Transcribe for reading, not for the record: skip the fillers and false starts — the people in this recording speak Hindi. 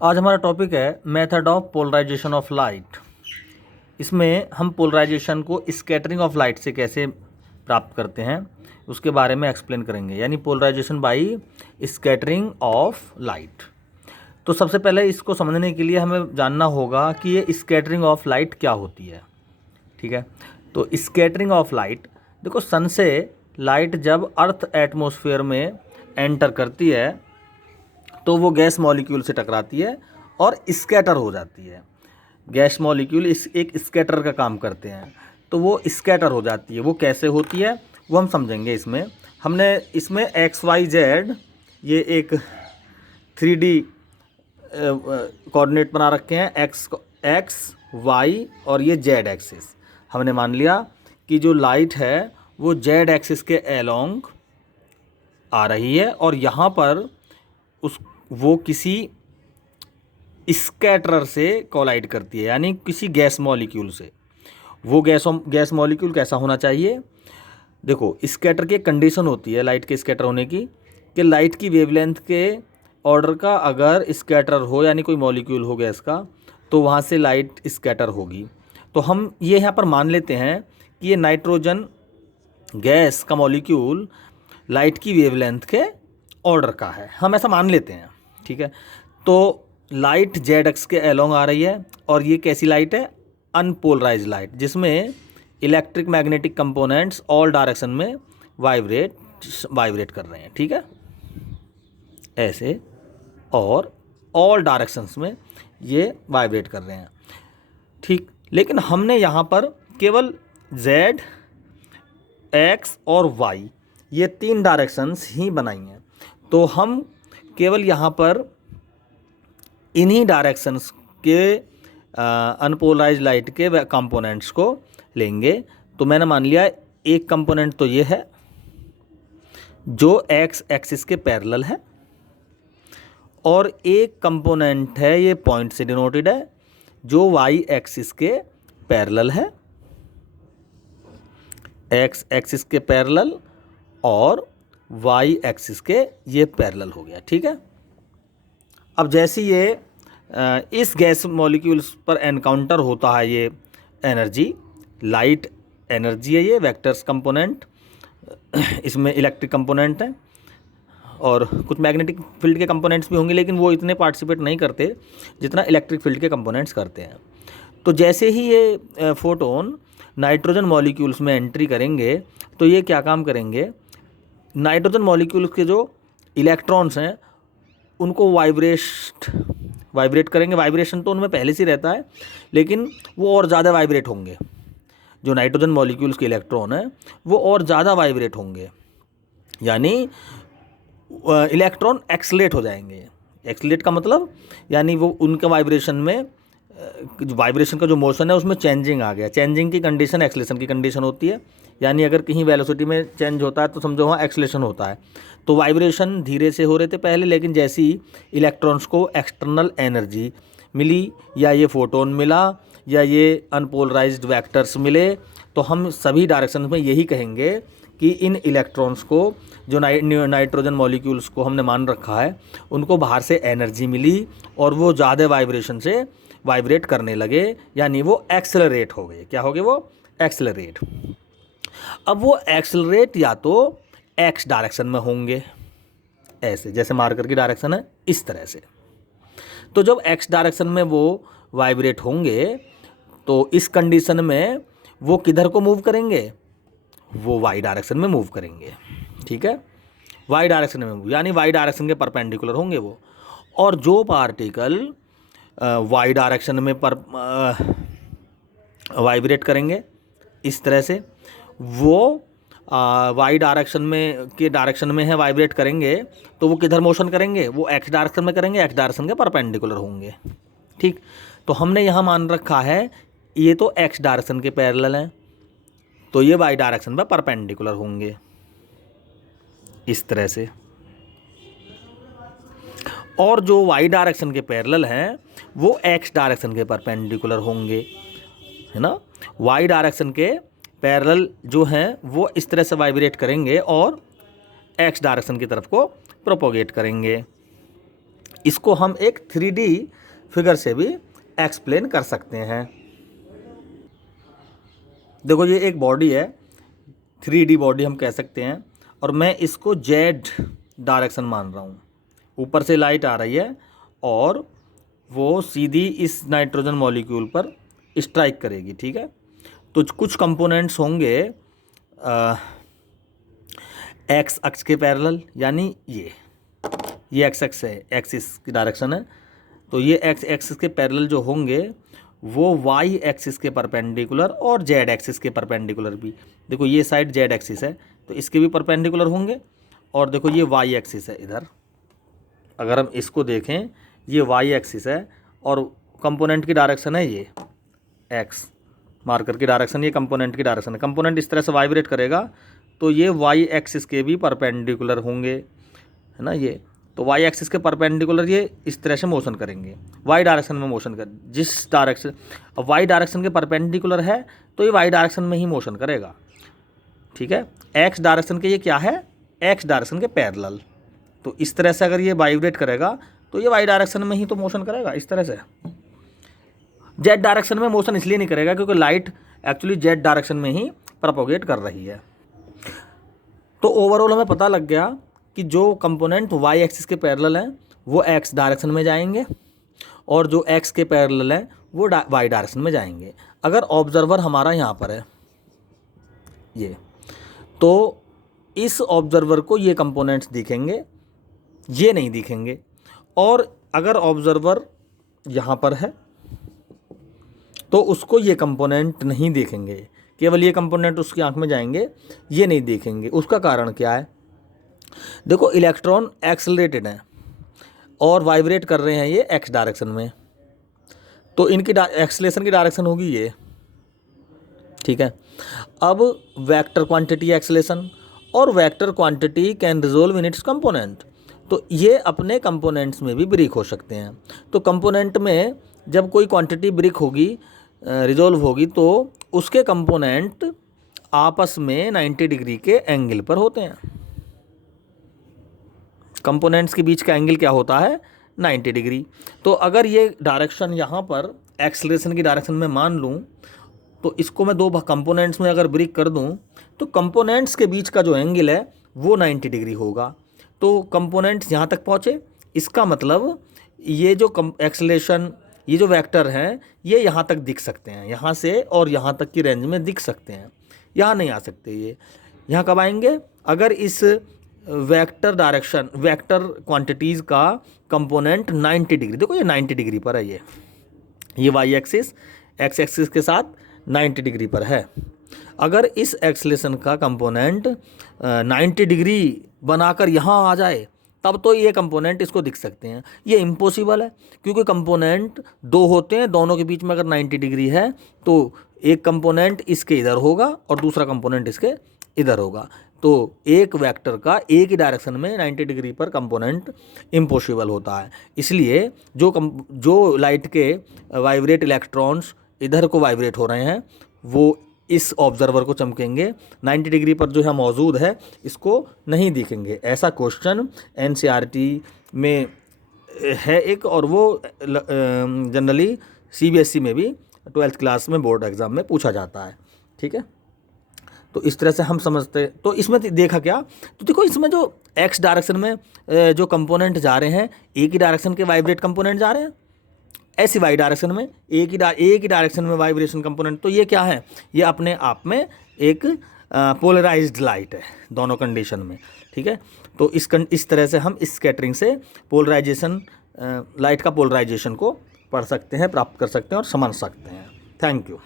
आज हमारा टॉपिक है method of polarization of light. इसमें हम पोलराइजेशन को स्कैटरिंग ऑफ लाइट से कैसे प्राप्त करते हैं उसके बारे में एक्सप्लेन करेंगे, यानी polarization by scattering of light. तो सबसे पहले इसको समझने के लिए हमें जानना होगा कि ये स्कैटरिंग ऑफ लाइट क्या होती है। ठीक है, तो स्कैटरिंग ऑफ लाइट, देखो सन से लाइट जब अर्थ एटमॉस्फेयर में एंटर करती है तो वो गैस मॉलिक्यूल से टकराती है और स्कैटर हो जाती है। गैस मॉलिक्यूल इस एक स्कैटर का काम करते हैं, तो वो स्कैटर हो जाती है। वो कैसे होती है वो हम समझेंगे। हमने इसमें एक्स वाई जेड ये एक 3D कोऑर्डिनेट बना रखे हैं, एक्स वाई और ये जेड एक्सिस। हमने मान लिया कि जो लाइट है वो जेड एक्सिस के एलोंग आ रही है और यहाँ पर वो किसी स्कैटरर से कोलाइड करती है, यानी किसी गैस मॉलिक्यूल से। वो गैस मॉलिक्यूल कैसा होना चाहिए? देखो, स्कैटर की कंडीशन होती है लाइट के स्कैटर होने की कि लाइट की वेवलेंथ के ऑर्डर का अगर स्कैटर हो, यानी कोई मॉलिक्यूल हो गैस का, तो वहाँ से लाइट स्कैटर होगी। तो हम ये यहाँ पर मान लेते हैं कि ये नाइट्रोजन गैस का मॉलिक्यूल लाइट की वेवलेंथ के ऑर्डर का है, हम ऐसा मान लेते हैं। ठीक है, तो लाइट जेड एक्स के एलोंग आ रही है और ये कैसी लाइट है? अनपोलराइज लाइट, जिसमें electric magnetic components all direction में वाइब्रेट कर रहे हैं। ठीक है, ऐसे और ऑल डायरेक्शंस में ये वाइब्रेट कर रहे हैं। ठीक, लेकिन हमने यहाँ पर केवल जेड एक्स और वाई ये 3 डायरेक्शंस ही बनाई हैं, तो हम केवल यहाँ पर इन्हीं डायरेक्शंस के अनपोलराइज लाइट के कंपोनेंट्स को लेंगे। तो मैंने मान लिया एक कंपोनेंट तो ये है जो एक्स एक्सिस के पैरेलल है, और एक कंपोनेंट है, ये पॉइंट से डिनोटेड है, जो वाई एक्सिस के पैरेलल है। एक्स एक्सिस के पैरेलल और वाई एक्सिस के ये पैरेलल हो गया। ठीक है, अब जैसे ये इस गैस मॉलिक्यूल्स पर एनकाउंटर होता है, ये एनर्जी लाइट एनर्जी है, ये वेक्टर्स कंपोनेंट, इसमें इलेक्ट्रिक कंपोनेंट है और कुछ मैग्नेटिक फील्ड के कंपोनेंट्स भी होंगे, लेकिन वो इतने पार्टिसिपेट नहीं करते जितना इलेक्ट्रिक फील्ड के कंपोनेंट्स करते हैं। तो जैसे ही ये फोटोन नाइट्रोजन मॉलिक्यूल्स में एंट्री करेंगे तो ये क्या काम करेंगे? नाइट्रोजन मॉलिक्यूल्स के जो इलेक्ट्रॉन्स हैं उनको वाइब्रेट करेंगे। वाइब्रेशन तो उनमें पहले से रहता है, लेकिन वो और ज़्यादा वाइब्रेट होंगे। जो नाइट्रोजन मॉलिक्यूल्स के इलेक्ट्रॉन हैं वो और ज़्यादा वाइब्रेट होंगे, यानी इलेक्ट्रॉन एक्सलेट हो जाएंगे। एक्सलेट का मतलब यानी वो उनका वाइब्रेशन का जो मोशन है उसमें चेंजिंग आ गया। चेंजिंग की कंडीशन एक्सलेशन की कंडीशन होती है, यानी अगर कहीं वेलोसिटी में चेंज होता है तो समझो वहाँ एक्सलेशन होता है। तो वाइब्रेशन धीरे से हो रहे थे पहले, लेकिन जैसे ही इलेक्ट्रॉन्स को एक्सटर्नल एनर्जी मिली, या ये फोटोन मिला, या ये अनपोलराइज्ड वेक्टर्स मिले, तो हम सभी डायरेक्शन में यही कहेंगे कि इन इलेक्ट्रॉन्स को, जो नाइट्रोजन मॉलिक्यूल्स को हमने मान रखा है, उनको बाहर से एनर्जी मिली और वो ज़्यादा वाइब्रेशन से वाइब्रेट करने लगे, यानी वो एक्सेलरेट हो गए। क्या हो गए? वो एक्सेलरेट। अब वो एक्सेलरेट या तो एक्स डायरेक्शन में होंगे, ऐसे जैसे मार्कर की डायरेक्शन है इस तरह से। तो जब एक्स डायरेक्शन में वो वाइब्रेट होंगे तो इस कंडीशन में वो किधर को मूव करेंगे? वो वाई डायरेक्शन में मूव करेंगे। ठीक है, वाई डायरेक्शन में मूव, यानी वाई डायरेक्शन के परपेंडिकुलर होंगे वो। और जो पार्टिकल वाई डायरेक्शन में वाइब्रेट करेंगे इस तरह से, वो वाई डायरेक्शन में है वाइब्रेट करेंगे, तो वो किधर मोशन करेंगे? वो एक्स डायरेक्शन में करेंगे, एक्स डायरेक्शन के परपेंडिकुलर होंगे। ठीक, तो हमने यहाँ मान रखा है ये तो एक्स डायरेक्शन के पैरेलल हैं, तो ये वाई डायरेक्शन में परपेंडिकुलर होंगे इस तरह से। और जो वाई डायरेक्शन के पैरेलल हैं वो एक्स डायरेक्शन के परपेंडिकुलर होंगे, है ना। वाई डायरेक्शन के पैरेलल जो हैं वो इस तरह से वाइब्रेट करेंगे और एक्स डायरेक्शन की तरफ को प्रोपोगेट करेंगे इसको हम एक 3D फिगर से भी एक्सप्लेन कर सकते हैं। देखो ये एक बॉडी है, 3D बॉडी हम कह सकते हैं, और मैं इसको जेड डायरेक्शन मान रहा हूँ। ऊपर से लाइट आ रही है और वो सीधी इस नाइट्रोजन मॉलिक्यूल पर स्ट्राइक करेगी, ठीक है। तो कुछ कंपोनेंट्स होंगे एक्स अक्ष के पैरेलल, यानी ये एक्स एक्स है, एक्सिस की डायरेक्शन है, तो ये एक्स एक्सिस के पैरेलल जो होंगे वो वाई एक्सिस के परपेंडिकुलर और जेड एक्सिस के परपेंडिकुलर भी। देखो ये साइड जेड एक्सिस है तो इसके भी परपेंडिकुलर होंगे, और देखो ये वाई एक्सिस है इधर, अगर हम इसको देखें ये वाई एक्सिस है और कंपोनेंट की डायरेक्शन है ये एक्स, मार्कर की डायरेक्शन ये कंपोनेंट की डायरेक्शन है। कंपोनेंट इस तरह से वाइब्रेट करेगा तो ये वाई एक्सिस के भी परपेंडिकुलर होंगे, है ना। ये तो वाई एक्सिस के परपेंडिकुलर ये इस तरह से मोशन करेंगे, वाई डायरेक्शन में मोशन कर, जिस डायरेक्शन, अब वाई डायरेक्शन के परपेंडिकुलर है तो ये वाई डायरेक्शन में ही मोशन करेगा, ठीक है। एक्स डायरेक्शन के ये क्या है, एक्स डायरेक्शन के पैरेलल, तो इस तरह से अगर ये वाइब्रेट करेगा तो ये वाई डायरेक्शन में ही तो मोशन करेगा इस तरह से। जेड डायरेक्शन में मोशन इसलिए नहीं करेगा क्योंकि लाइट एक्चुअली जेड डायरेक्शन में ही प्रोपोगेट कर रही है। तो ओवरऑल हमें पता लग गया कि जो कंपोनेंट वाई एक्सिस के पैरेलल हैं वो एक्स डायरेक्शन में जाएंगे और जो एक्स के पैरेलल हैं वो वाई डायरेक्शन में जाएंगे। अगर ऑब्जर्वर हमारा यहाँ पर है ये, तो इस ऑब्जर्वर को ये कंपोनेंट्स दिखेंगे, ये नहीं दिखेंगे, और अगर ऑब्जर्वर यहाँ पर है तो उसको ये कंपोनेंट नहीं देखेंगे, केवल ये कंपोनेंट उसकी आंख में जाएंगे, ये नहीं देखेंगे। उसका कारण क्या है, देखो इलेक्ट्रॉन एक्सेलरेटेड हैं और वाइब्रेट कर रहे हैं ये एक्स डायरेक्शन में, तो इनकी एक्सेलेरेशन की डायरेक्शन होगी ये, ठीक है। अब वेक्टर क्वांटिटी एक्सेलेरेशन और vector quantity can resolve in its component, तो ये अपने कंपोनेंट्स में भी ब्रेक हो सकते हैं। तो कंपोनेंट में जब कोई क्वांटिटी ब्रेक होगी, रिजोल्व होगी, तो उसके कंपोनेंट आपस में 90 डिग्री के एंगल पर होते हैं। कंपोनेंट्स के बीच का एंगल क्या होता है, 90 डिग्री। तो अगर ये डायरेक्शन यहाँ पर एक्सेलरेशन की डायरेक्शन में मान लूँ, तो इसको मैं दो कंपोनेंट्स में अगर ब्रेक कर दूँ तो कंपोनेंट्स के बीच का जो एंगल है वो 90 डिग्री होगा। तो कंपोनेंट्स यहाँ तक पहुँचे, इसका मतलब ये जो एक्सेलरेशन, ये जो वेक्टर हैं ये यहाँ तक दिख सकते हैं, यहाँ से और यहाँ तक की रेंज में दिख सकते हैं, यहाँ नहीं आ सकते। ये यहाँ कब आएंगे, अगर इस वेक्टर डायरेक्शन, वेक्टर क्वांटिटीज़ का कंपोनेंट 90 डिग्री, देखो ये 90 डिग्री पर है, ये वाई एक्सिस एक्स एक्सिस के साथ 90 डिग्री पर है। अगर इस एक्सेलरेशन का कंपोनेंट 90 डिग्री बनाकर यहाँ आ जाए तब तो ये कंपोनेंट इसको दिख सकते हैं। ये इम्पॉसिबल है क्योंकि कंपोनेंट दो होते हैं, दोनों के बीच में अगर 90 डिग्री है तो एक कंपोनेंट इसके इधर होगा और दूसरा कंपोनेंट इसके इधर होगा। तो एक वेक्टर का एक ही डायरेक्शन में 90 डिग्री पर कंपोनेंट इम्पॉसिबल होता है। इसलिए जो लाइट के वाइब्रेट इलेक्ट्रॉन्स इधर को वाइब्रेट हो रहे हैं वो इस ऑब्जर्वर को चमकेंगे, 90 डिग्री पर जो है मौजूद है इसको नहीं दिखेंगे। ऐसा क्वेश्चन एनसीईआरटी में है एक, और वो जनरली सीबीएसई में भी 12th क्लास में बोर्ड एग्ज़ाम में पूछा जाता है, ठीक है। तो इस तरह से हम समझते, तो इसमें देखा क्या, तो देखो इसमें जो एक्स डायरेक्शन में जो कंपोनेंट जा रहे हैं, एक ही डायरेक्शन के वाइब्रेट कंपोनेंट जा रहे हैं, ऐसी वाई डायरेक्शन में एक ही डायरेक्शन में वाइब्रेशन कंपोनेंट, तो ये क्या है, ये अपने आप में एक पोलराइज्ड लाइट है दोनों कंडीशन में, ठीक है। तो इस तरह से हम इस स्कैटरिंग से पोलराइजेशन, लाइट का पोलराइजेशन को पढ़ सकते हैं, प्राप्त कर सकते हैं और समझ सकते हैं। Thank you.